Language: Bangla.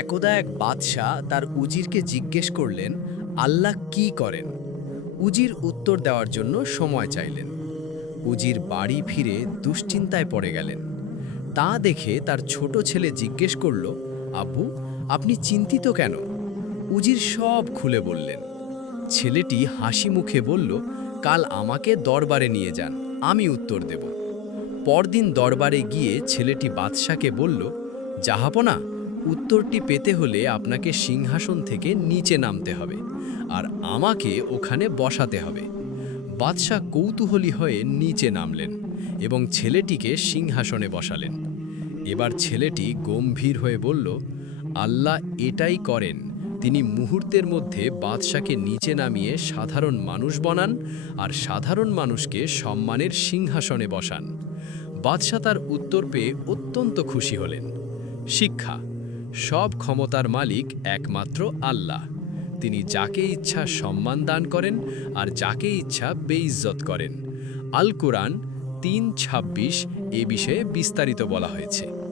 একদা এক বাদশাহ তার উজিরকে জিজ্ঞেস করলেন, আল্লাহ কি করেন? উজির উত্তর দেওয়ার জন্য সময় চাইলেন। উজির বাড়ি ফিরে দুশ্চিন্তায় পড়ে গেলেন। তা দেখে তার ছোট ছেলে জিজ্ঞেস করল, আব্বু, আপনি চিন্তিত কেন? উজির সব খুলে বললেন। ছেলেটি হাসি মুখে বলল, কাল আমাকে দরবারে নিয়ে যান, আমি উত্তর দেব। পরদিন দরবারে গিয়ে ছেলেটি বাদশাকে বলল, জাহাপনা, উত্তরটি পেতে হলে আপনাকে সিংহাসন থেকে নিচে নামতে হবে, আর আমাকে ওখানে বসাতে হবে। বাদশাহ কৌতূহলী হয়ে নিচে নামলেন এবং ছেলেটিকে সিংহাসনে বসালেন। এবার ছেলেটি গম্ভীর হয়ে বলল, আল্লাহ এটাই করেন, তিনি মুহূর্তের মধ্যে বাদশাকে নিচে নামিয়ে সাধারণ মানুষ বানান আর সাধারণ মানুষকে সম্মানের সিংহাসনে বসান। বাদশাহ তার উত্তর পেয়ে অত্যন্ত খুশি হলেন। শিক্ষা: সব ক্ষমতার মালিক একমাত্র আল্লাহ। তিনি যাকে ইচ্ছা সম্মান দান করেন আর যাকে ইচ্ছা বেইজ্জত করেন। আল কুরআন 3:26 এ বিষয়ে বিস্তারিত বলা হয়েছে।